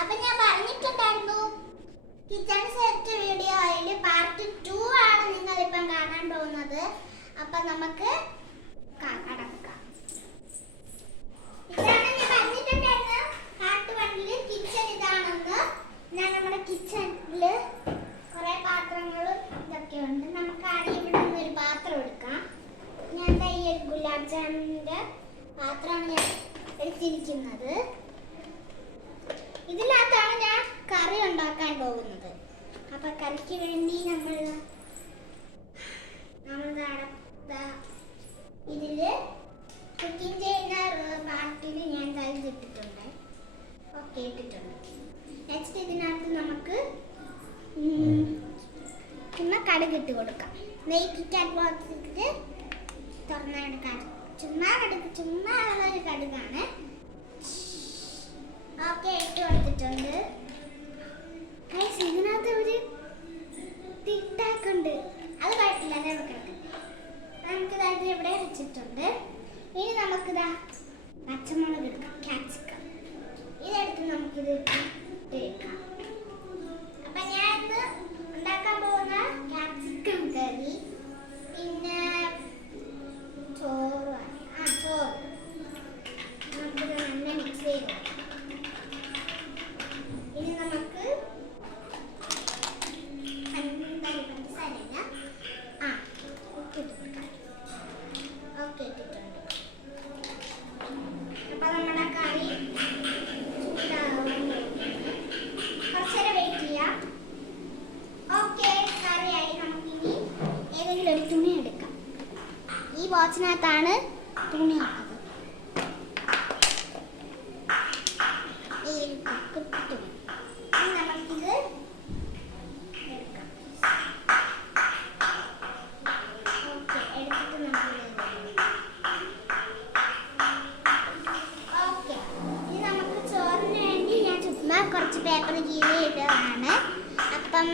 അപ്പൊ ഞാൻ പറഞ്ഞിട്ടുണ്ടായിരുന്നു കിച്ചൺ സെറ്റ് വീഡിയോയിൽ പാർട്ട് 2 ആണ് നിങ്ങൾ ഇപ്പം കാണാൻ പോകുന്നത്. അപ്പൊ നമുക്ക് അടക്കാം. ഇതാണ് ഞാൻ പറഞ്ഞിട്ടുണ്ടായിരുന്നു പാർട്ട് 1 കിച്ചൺ ഇതാണെന്ന്. ഞാൻ നമ്മുടെ കിച്ചണില് കുറെ പാത്രങ്ങളും ഇതൊക്കെ ഉണ്ട്. നമുക്ക് ആദ്യം ഇവിടെ നിന്ന് ഒരു പാത്രം എടുക്കാം. ഞാൻ ഈ ഒരു ഗുലാബ് ജാമിന്റെ പാത്രമാണ് ഞാൻ എടുത്തിരിക്കുന്നത്. ഇതിനകത്താണ് ഞാൻ കറി ഉണ്ടാക്കാൻ പോകുന്നത്. അപ്പൊ കറിക്ക് വേണ്ടി നമ്മൾ ഇതില് കുക്കിംഗ് ചെയ്യുന്ന പാർട്ടിൽ ഞാൻ ഇട്ടിട്ടുണ്ട്. ഓക്കെ, ഇട്ടിട്ടുണ്ട്. നെക്സ്റ്റ് ഇതിനകത്ത് നമുക്ക് ചുമ്മാ കടുക് ഇട്ട് കൊടുക്കാം. നെയ്ക്കിറ്റ് ബോക്സിൽ തുറന്നെടുക്കാം. ചുമ്മാ ഉള്ളൊരു കടുകാണ്. ഓക്കെ, ഇട്ട് കൊടുത്തിട്ടുണ്ട്. ഇതിനകത്ത് ഒരു ടിക്ടാക്ക് ഉണ്ട്. അത് കുഴപ്പമില്ല, നമുക്കിതായിട്ട് ഇവിടെ വെച്ചിട്ടുണ്ട്. ഇനി നമുക്കിതാ പച്ചമുളക് എടുക്കാം, ക്യാപ്സിക്കം. ഇതെടുത്ത് നമുക്കിത് ഇട്ടേക്കാം. അപ്പൊ ഞാൻ ഇന്ന് ഉണ്ടാക്കാൻ പോകുന്ന ക്യാപ്സിക്കം കറി പിന്നെ ചോറ് നമുക്കിത് നല്ല മിക്സ് ചെയ്ത് ഇനി നമുക്ക് പഞ്ചസാരയില്ല. ഉപ്പിട്ട് കൊടുക്കാം. ഓക്കെ, ഇട്ടിട്ടുണ്ട്. അപ്പൊ നമ്മുടെ കറി കുറച്ചേരം വെയിറ്റ് ചെയ്യാം. ഓക്കെ, കറിയായി. നമുക്കിനി ഏതെങ്കിലും ഒരു തുണി എടുക്കാം. ഈ ബോക്സിനകത്താണ് തുണി ഉള്ളത്. നമുക്കിത് എടുക്കാം. ഓക്കെ, എടുത്തിട്ട് ഓക്കെ, ഇനി നമുക്ക് ചോറിന് വേണ്ടി ഞാൻ ചുമ്മാ കുറച്ച് പേപ്പർ കീറി ഇട്ടതാണ്. അപ്പം